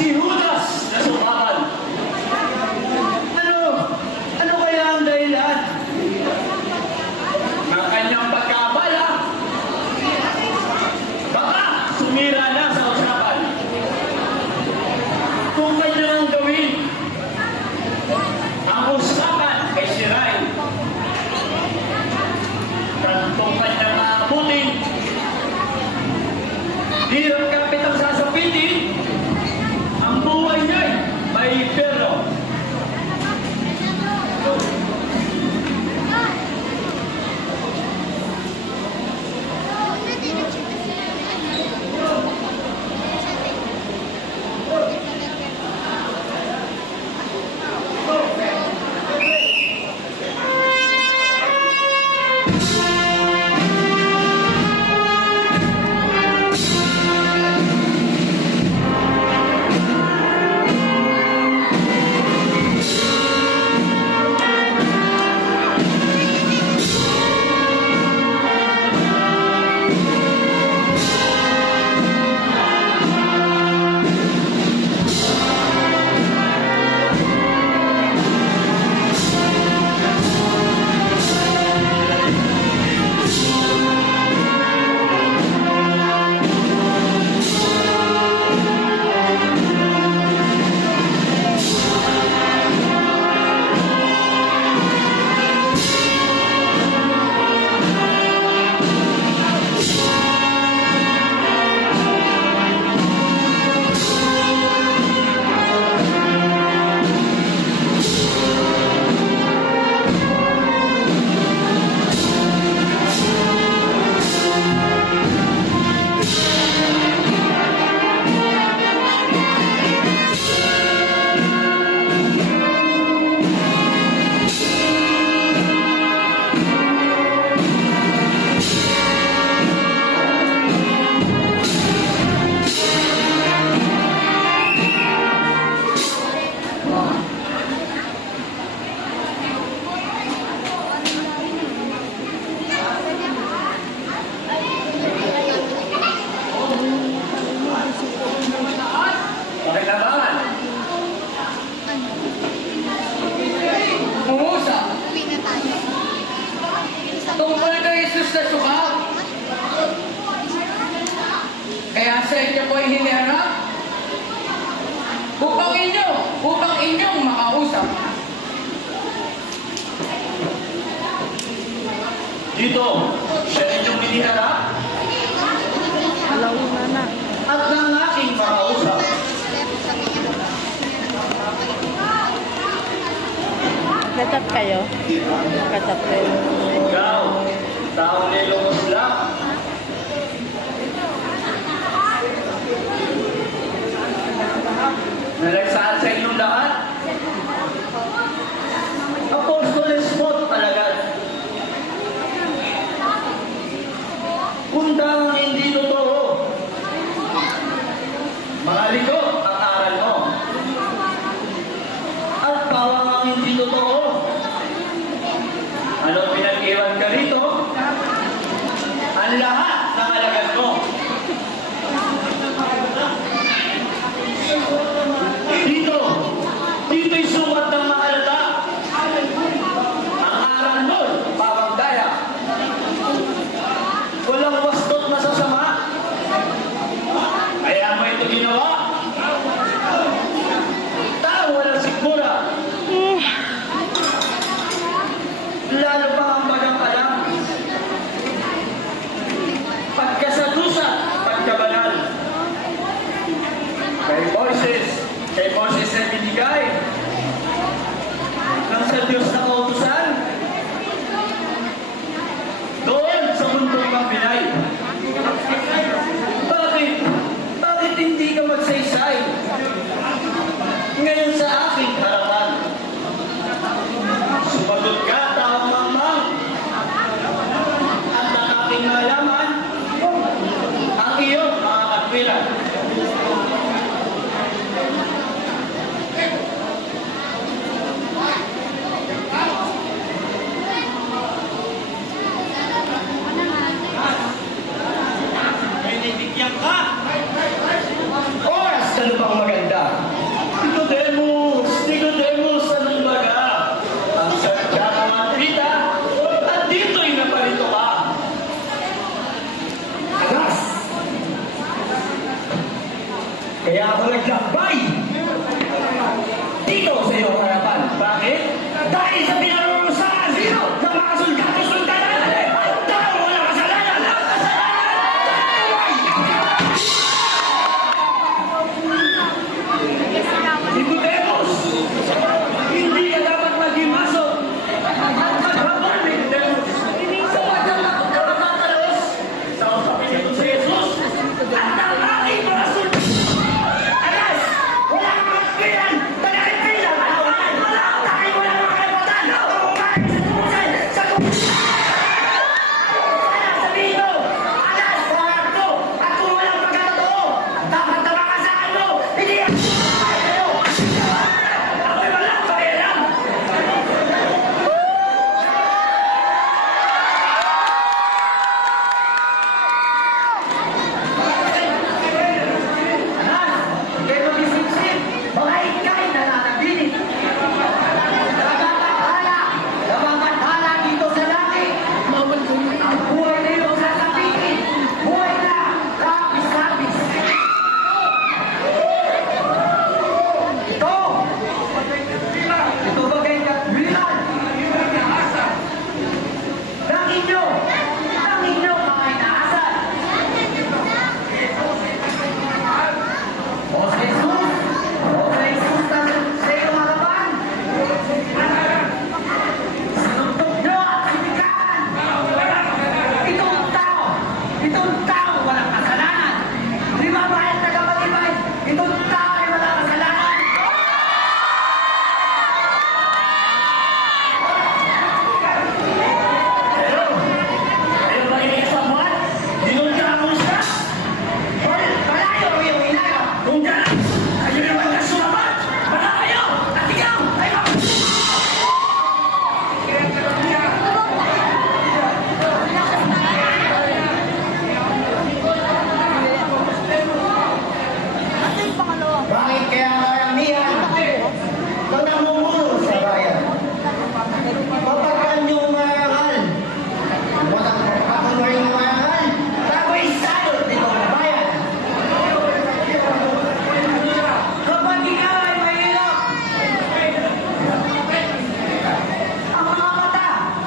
si Judas na sumabal. Ano kaya ang dahilan ng kanyang pagkabala? Baka sumira na sa usapan. Kung kanyang gawin, ang usapan ay sirain. Kung kanyang aabutin, hirap kapit ang sasapitin, ang buhay niya'y may pero. Kaya sa inyo po ay hiniharap upang inyong makausap. Dito, siya inyong hiniharap at ng aking makausap. Katat kayo? Katat kayo. Ikaw, taong nilungos lang. Nalagsahan sa inyong lahat. Apostoles mo talaga. Kung dahang hindi totoo, mahaliko ang aral mo. At bawang ang hindi totoo, ano pinag-iwan ka rito? Ang lahat ng alagad mo. Dito'y sukat ng mahalata. Ang aral mo, bawang daya. Walang wastot na sasama. Kaya mo ito ginawa. Tao walang sigmura. Lalo pa ang bagang-alam. Pagkasadusa, pagkabanal. Kay Moses na binigay ng sa Diyos na kautusan doon sa mundong Pambinay. Bakit hindi ka Kaya ako naglakbay dito sa iyong harapan. Bakit? Dahil sa pinarurusahan sino ng mga sultan-sultanan at tao walang kasalanan. Nicodemus, hindi ka dapat maging maso. Maghabang Nicodemus. Sapagkat ako nakakatalos sa usapin ito sa Jesus at ang aking mga sultan. Alas! Wala kang magpilan! Tagalipilan! Wala kang tayo! Wala kang kalipatan! Kumain sa tumusay! Sa Sana sabihin mo! Alas! Pangarap ko! At kung walang pagkatotoo, dapat namakasaan mo! Hindi yan! Ako'y walang pakialam! Alas! Hindi mo disipsip! Mga ikay na nanabilin! Namamathala dito sa langit! Ang buhay na iyong sasabihin! Buhay na! Labis-labis! Ito! Ito bagay katwiran! Ng inyo mga inaasan! O sa Jesus! O sa Jesus na sa iyong harapan! Sinuntok nyo at sinikaan! Itong tao walang kasalanan! Di ba bahit na kapatibay? Itong tao ay walang kasalanan! Ayaw ba rin sa buwan? Dinunta ang musga? Palayo ang iyong inayo! Kung gano'n, kayo naman ka sumabat! Baka kayo! At ikaw! Ay ako! Bakit kaya karamihan ng namumuno sa bayan? Kapag kanyong marangal, ako na rin marangal, bago'y salot nito na bayan. Kapag ikaw ay mahirap,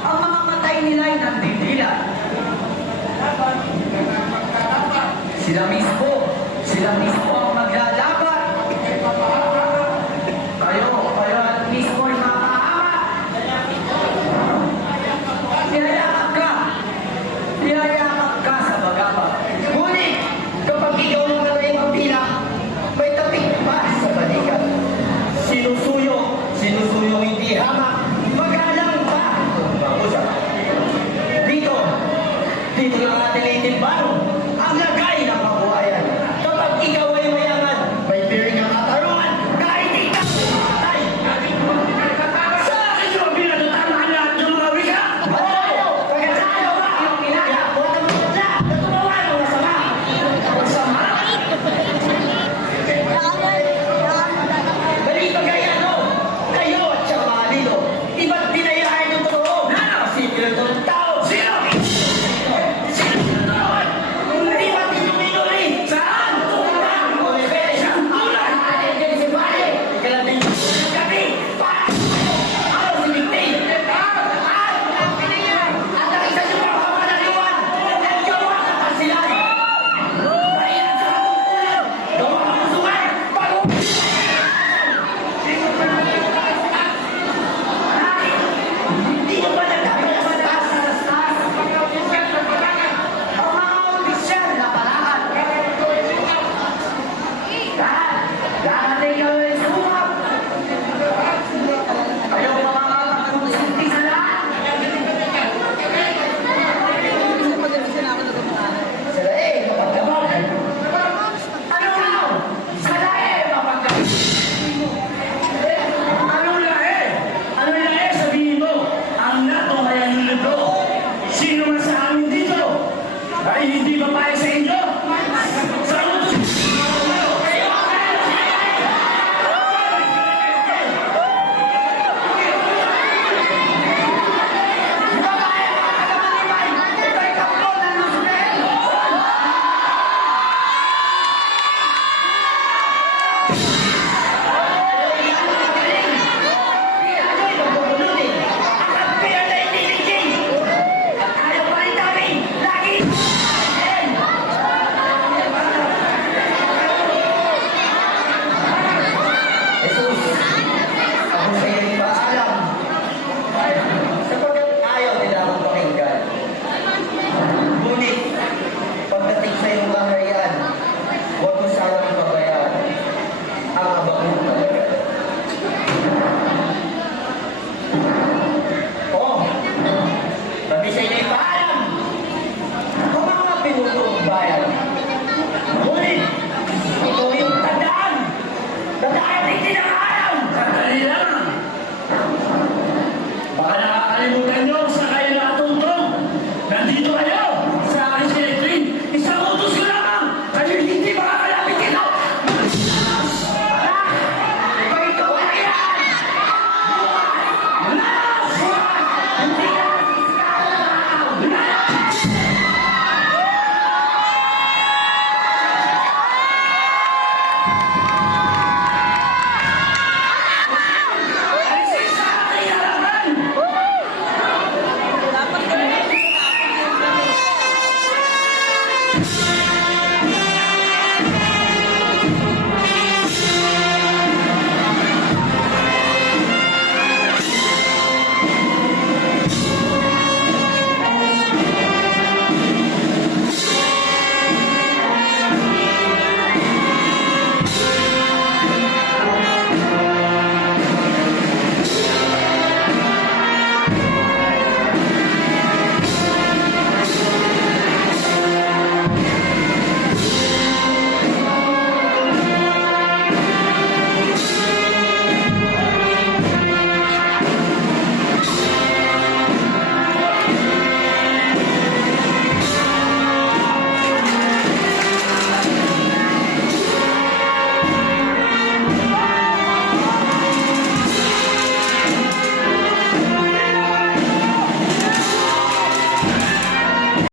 ang mga matay nila ay nandidila. Sila mismo ang